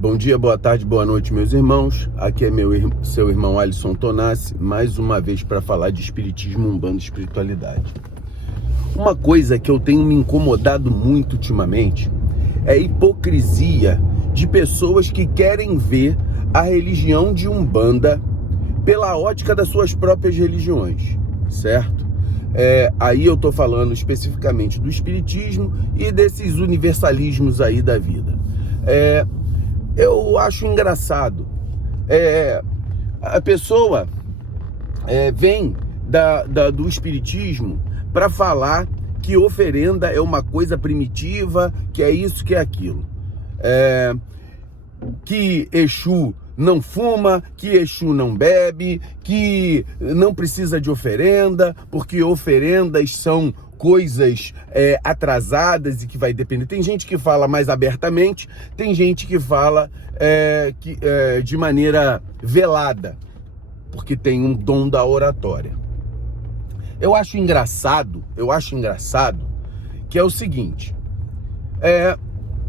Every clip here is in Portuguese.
Bom dia, boa tarde, boa noite, meus irmãos. Aqui é seu irmão Alisson Tonassi, mais uma vez para falar de espiritismo, umbanda e espiritualidade. Uma coisa que eu tenho me incomodado muito ultimamente é a hipocrisia de pessoas que querem ver a religião de umbanda pela ótica das suas próprias religiões, certo? Aí eu tô falando especificamente do espiritismo e desses universalismos aí da vida. Eu acho engraçado. A pessoa vem do espiritismo para falar que oferenda é uma coisa primitiva, que é isso, que é aquilo. Que Exu não fuma, que Exu não bebe, que não precisa de oferenda, porque oferendas são coisas atrasadas e que vai depender. Tem gente que fala mais abertamente, tem gente que fala de maneira velada, porque tem um dom da oratória. Eu acho engraçado que é o seguinte,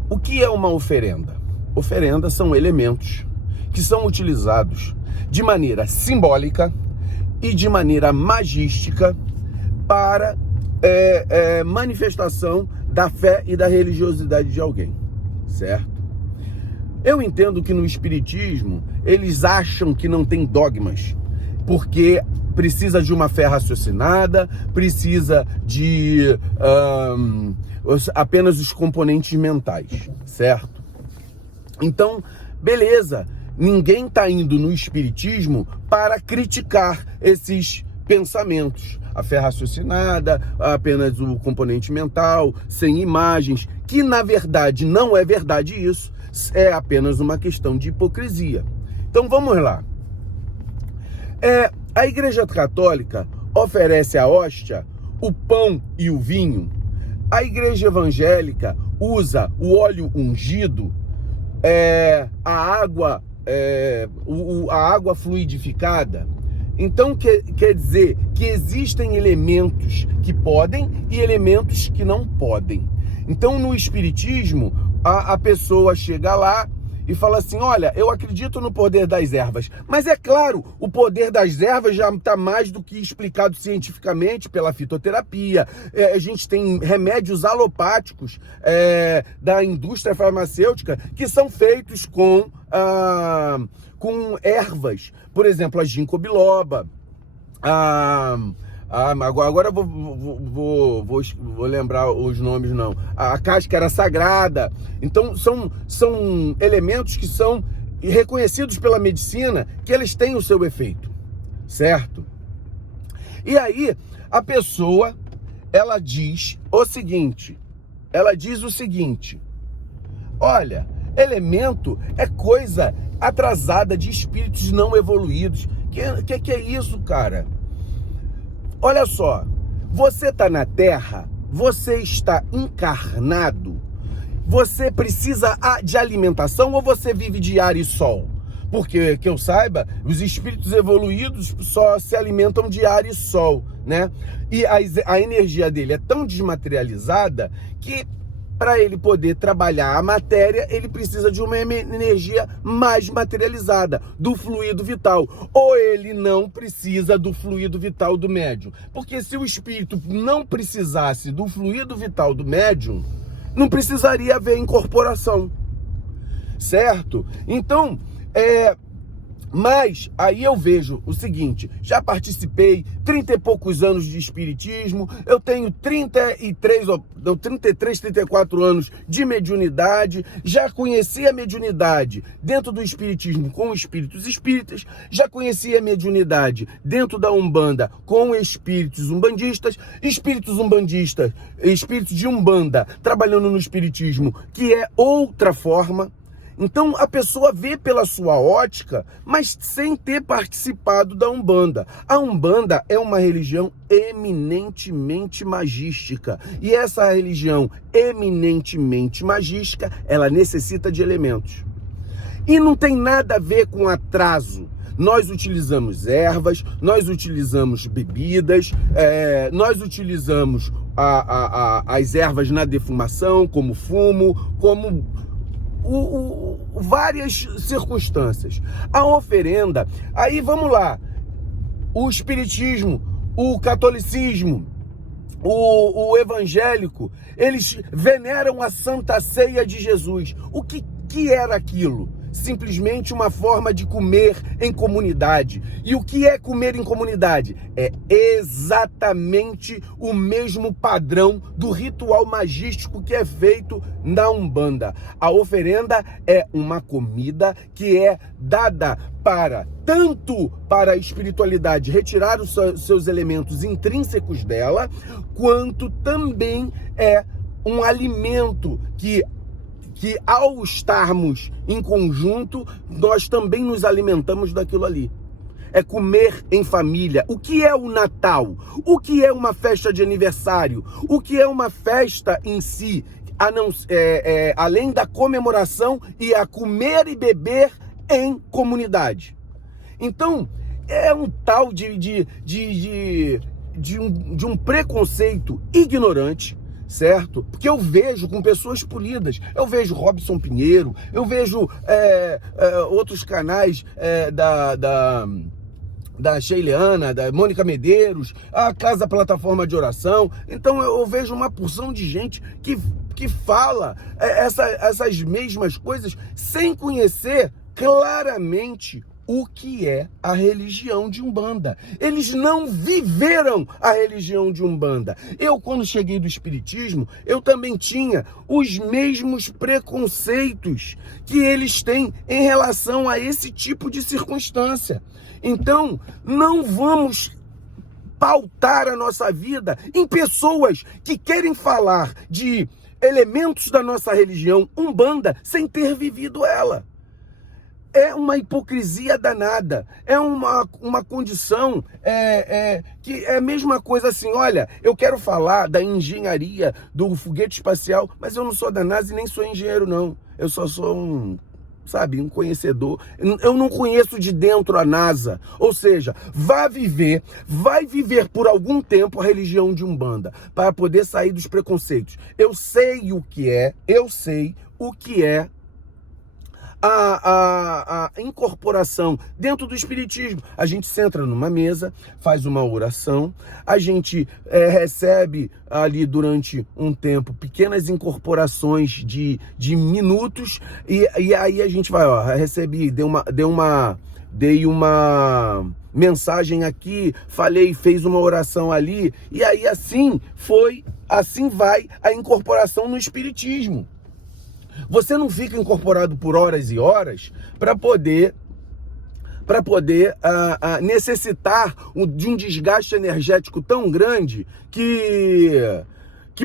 o que é uma oferenda? Oferenda são elementos que são utilizados de maneira simbólica e de maneira magística para manifestação da fé e da religiosidade de alguém, certo? Eu entendo que no espiritismo eles acham que não tem dogmas, porque precisa de uma fé raciocinada, precisa de apenas os componentes mentais, certo? Então, beleza, ninguém está indo no espiritismo para criticar esses pensamentos. A fé raciocinada, apenas o componente mental, sem imagens, que na verdade não é verdade isso, é apenas uma questão de hipocrisia. Então vamos lá. A Igreja Católica oferece a hóstia, o pão e o vinho. A Igreja Evangélica usa o óleo ungido, a água fluidificada. Então quer dizer que existem elementos que podem e elementos que não podem. Então no espiritismo a pessoa chega lá e fala assim, olha, eu acredito no poder das ervas, mas é claro, o poder das ervas já está mais do que explicado cientificamente pela fitoterapia. A gente tem remédios alopáticos da indústria farmacêutica que são feitos com ervas, por exemplo, a ginkgo biloba, agora eu vou lembrar os nomes, não. A cáscara sagrada. Então, são elementos que são reconhecidos pela medicina, que eles têm o seu efeito, certo? E aí, a pessoa, ela diz o seguinte, olha, elemento é coisa atrasada de espíritos não evoluídos. Que é isso, cara? Olha só, você está na Terra, você está encarnado, você precisa de alimentação ou você vive de ar e sol? Porque, que eu saiba, os espíritos evoluídos só se alimentam de ar e sol, né? E a energia dele é tão desmaterializada que para ele poder trabalhar a matéria, ele precisa de uma energia mais materializada, do fluido vital. Ou ele não precisa do fluido vital do médium. Porque se o espírito não precisasse do fluido vital do médium, não precisaria haver incorporação. Certo? Então, mas aí eu vejo o seguinte, já participei 30 e poucos anos de espiritismo, eu tenho 33, 34 anos de mediunidade, já conheci a mediunidade dentro do espiritismo com espíritos espíritas, já conheci a mediunidade dentro da Umbanda com espíritos umbandistas, espíritos de Umbanda trabalhando no espiritismo, que é outra forma. Então a pessoa vê pela sua ótica, mas sem ter participado da Umbanda. A Umbanda é uma religião eminentemente magística. E essa religião eminentemente magística, ela necessita de elementos. E não tem nada a ver com atraso. Nós utilizamos ervas, nós utilizamos bebidas, nós utilizamos as ervas na defumação, como fumo, como várias circunstâncias. A oferenda, aí vamos lá, o espiritismo, o catolicismo, o evangélico, eles veneram a Santa Ceia de Jesus. O que era aquilo? Simplesmente uma forma de comer em comunidade. E o que é comer em comunidade? É exatamente o mesmo padrão do ritual magístico que é feito na Umbanda. A oferenda é uma comida que é dada tanto para a espiritualidade retirar os seus elementos intrínsecos dela, quanto também é um alimento que ao estarmos em conjunto, nós também nos alimentamos daquilo ali. É comer em família. O que é o Natal? O que é uma festa de aniversário? O que é uma festa em si? Além da comemoração e a comer e beber em comunidade. Então, é um tal de um preconceito ignorante, certo? Porque eu vejo com pessoas polidas, eu vejo Robson Pinheiro, eu vejo outros canais da Sheileana, da Mônica Medeiros, a Casa Plataforma de Oração. Então eu vejo uma porção de gente que fala essas mesmas coisas sem conhecer claramente o que é a religião de Umbanda. Eles não viveram a religião de Umbanda. Eu, quando cheguei do espiritismo, eu também tinha os mesmos preconceitos que eles têm em relação a esse tipo de circunstância. Então, não vamos pautar a nossa vida em pessoas que querem falar de elementos da nossa religião Umbanda sem ter vivido ela. É uma hipocrisia danada, é uma condição que é a mesma coisa assim, olha, eu quero falar da engenharia do foguete espacial, mas eu não sou da NASA e nem sou engenheiro não, eu só sou um conhecedor, eu não conheço de dentro a NASA, ou seja, vai viver por algum tempo a religião de Umbanda, para poder sair dos preconceitos. Eu sei o que é a incorporação dentro do espiritismo. A gente senta numa mesa, faz uma oração, a gente recebe ali durante um tempo pequenas incorporações de minutos e aí a gente vai, dei uma mensagem aqui, fez uma oração ali, e aí assim vai a incorporação no espiritismo. Você não fica incorporado por horas e horas para poder necessitar de um desgaste energético tão grande que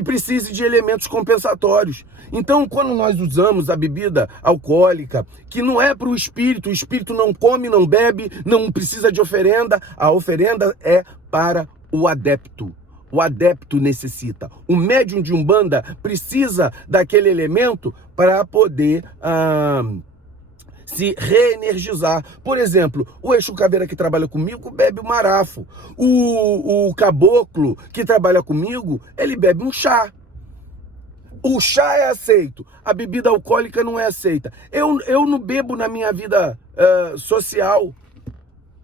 precise de elementos compensatórios. Então, quando nós usamos a bebida alcoólica, que não é para o espírito não come, não bebe, não precisa de oferenda, a oferenda é para o adepto. O adepto necessita. O médium de Umbanda precisa daquele elemento para poder se reenergizar. Por exemplo, o Exu Caveira que trabalha comigo bebe o marafo. O caboclo que trabalha comigo, ele bebe um chá. O chá é aceito, a bebida alcoólica não é aceita. Eu não bebo na minha vida social.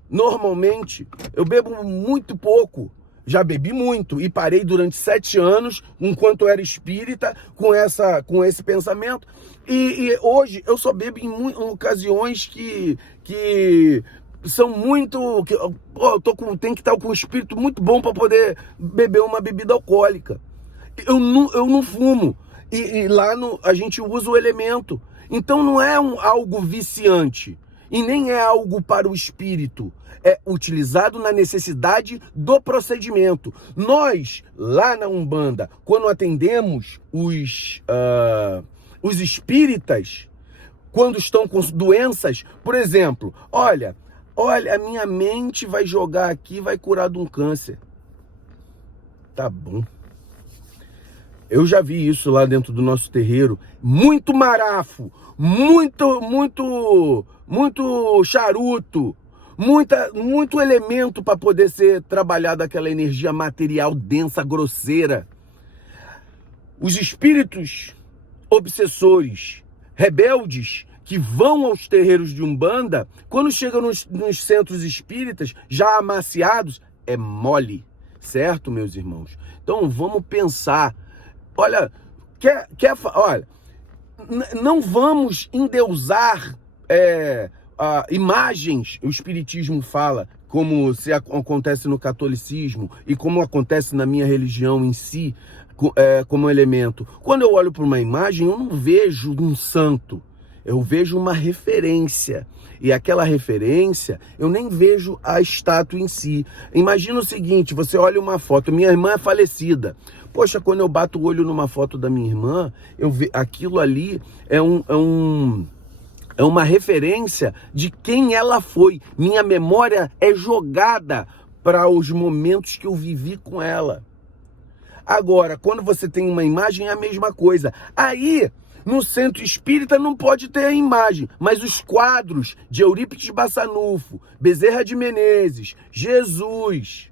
Normalmente, eu bebo muito pouco. Já bebi muito e parei durante 7 anos, enquanto era espírita, com esse pensamento. E hoje eu só bebo em ocasiões que são muito... tenho que estar com um espírito muito bom para poder beber uma bebida alcoólica. Eu não fumo. E lá a gente usa o elemento. Então não é algo viciante. E nem é algo para o espírito. É utilizado na necessidade do procedimento. Nós, lá na Umbanda, quando atendemos os espíritas, quando estão com doenças, por exemplo, olha, a minha mente vai jogar aqui, vai curar de um câncer. Tá bom. Eu já vi isso lá dentro do nosso terreiro. Muito marafo, muito charuto, muito elemento para poder ser trabalhado aquela energia material densa, grosseira. Os espíritos obsessores rebeldes que vão aos terreiros de Umbanda, quando chegam nos centros espíritas, já amaciados, é mole, certo, meus irmãos? Então vamos pensar. Olha, olha, não vamos endeusar imagens, o Espiritismo fala, como se acontece no catolicismo e como acontece na minha religião em si, como elemento. Quando eu olho para uma imagem, eu não vejo um santo, eu vejo uma referência. E aquela referência, eu nem vejo a estátua em si. Imagina o seguinte, você olha uma foto, minha irmã é falecida. Poxa, quando eu bato o olho numa foto da minha irmã, eu vejo aquilo ali é uma referência de quem ela foi. Minha memória é jogada para os momentos que eu vivi com ela. Agora, quando você tem uma imagem, é a mesma coisa. Aí, no centro espírita não pode ter a imagem, mas os quadros de Eurípides Bassanufo, Bezerra de Menezes, Jesus,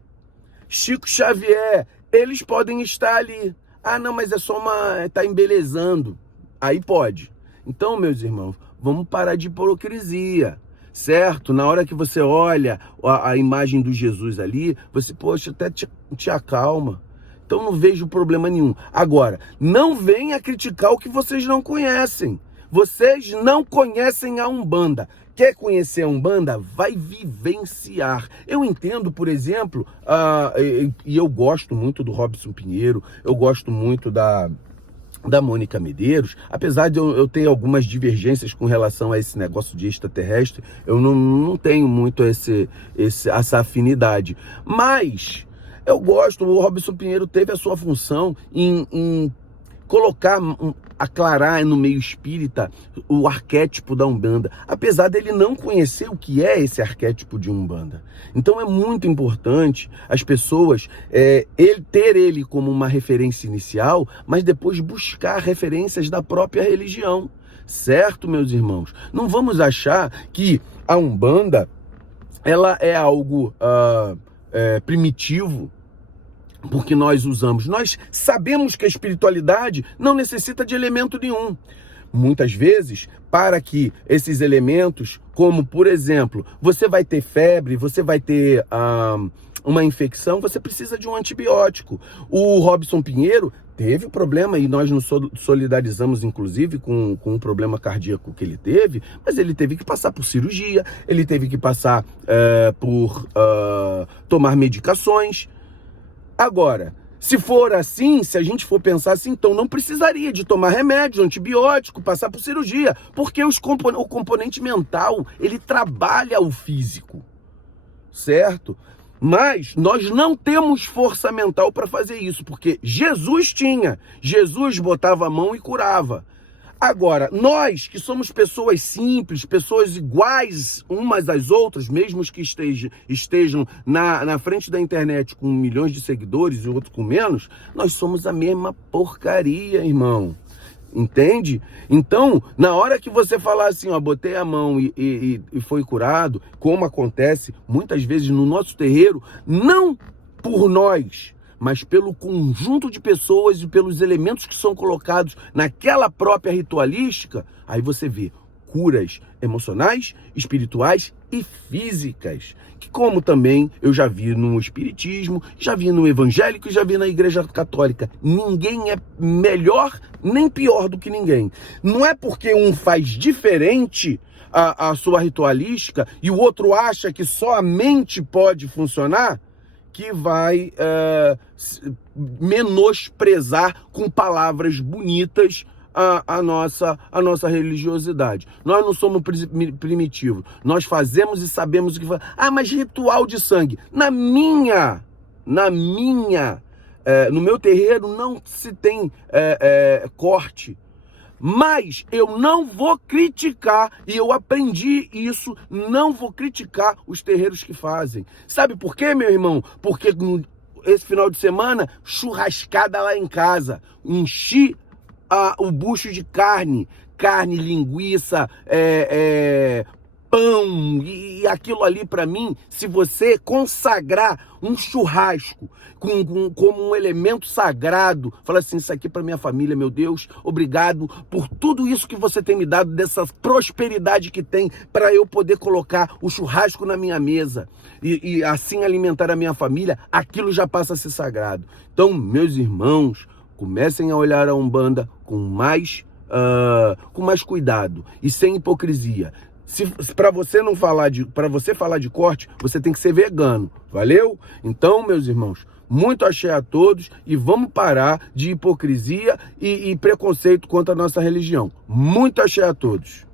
Chico Xavier, eles podem estar ali. Ah, não, mas é só tá embelezando. Aí pode. Então, meus irmãos, vamos parar de hipocrisia, certo? Na hora que você olha a imagem do Jesus ali, você, poxa, até te acalma. Então não vejo problema nenhum. Agora, não venha criticar o que vocês não conhecem. Vocês não conhecem a Umbanda. Quer conhecer a Umbanda? Vai vivenciar. Eu entendo, por exemplo, e eu gosto muito do Robson Pinheiro, eu gosto muito da Mônica Medeiros, apesar de eu ter algumas divergências com relação a esse negócio de extraterrestre, eu não tenho muito essa afinidade. Mas eu gosto, o Robson Pinheiro teve a sua função em colocar, aclarar no meio espírita o arquétipo da Umbanda, apesar dele não conhecer o que é esse arquétipo de Umbanda. Então é muito importante as pessoas ter ele como uma referência inicial, mas depois buscar referências da própria religião, certo, meus irmãos? Não vamos achar que a Umbanda ela é algo primitivo, porque nós usamos. Nós sabemos que a espiritualidade não necessita de elemento nenhum. Muitas vezes, para que esses elementos, como por exemplo, você vai ter febre, você vai ter uma infecção, você precisa de um antibiótico. O Robson Pinheiro teve problema, e nós nos solidarizamos inclusive com o problema cardíaco que ele teve, mas ele teve que passar por cirurgia, ele teve que passar por tomar medicações. Agora, se for assim, se a gente for pensar assim, então não precisaria de tomar remédio, antibiótico, passar por cirurgia, porque o componente mental, ele trabalha o físico, certo? Mas nós não temos força mental para fazer isso, porque Jesus tinha. Jesus botava a mão e curava. Agora, nós que somos pessoas simples, pessoas iguais umas às outras, mesmo que estejam na frente da internet com milhões de seguidores e outros com menos, nós somos a mesma porcaria, irmão. Entende? Então, na hora que você falar assim, ó, botei a mão e foi curado, como acontece muitas vezes no nosso terreiro, não por nós, mas pelo conjunto de pessoas e pelos elementos que são colocados naquela própria ritualística, aí você vê curas emocionais, espirituais e físicas, que como também eu já vi no espiritismo, já vi no evangélico e já vi na igreja católica. Ninguém é melhor nem pior do que ninguém. Não é porque um faz diferente a sua ritualística e o outro acha que só a mente pode funcionar, que vai menosprezar com palavras bonitas a nossa religiosidade. Nós não somos primitivos. Nós fazemos e sabemos o que faz. Ah, mas ritual de sangue. No meu terreiro não se tem corte. Mas eu não vou criticar, e eu aprendi isso, não vou criticar os terreiros que fazem. Sabe por quê, meu irmão? Porque esse final de semana, churrascada lá em casa, enchi o bucho de carne, linguiça, pão, e aquilo ali para mim, se você consagrar um churrasco como um elemento sagrado, fala assim, isso aqui para minha família, meu Deus, obrigado por tudo isso que você tem me dado, dessa prosperidade que tem, para eu poder colocar o churrasco na minha mesa e assim alimentar a minha família, aquilo já passa a ser sagrado. Então, meus irmãos, comecem a olhar a Umbanda com mais cuidado e sem hipocrisia. Se para você não falar para você falar de corte, você tem que ser vegano, valeu? Então, meus irmãos, muito axé a todos e vamos parar de hipocrisia e preconceito contra a nossa religião. Muito axé a todos.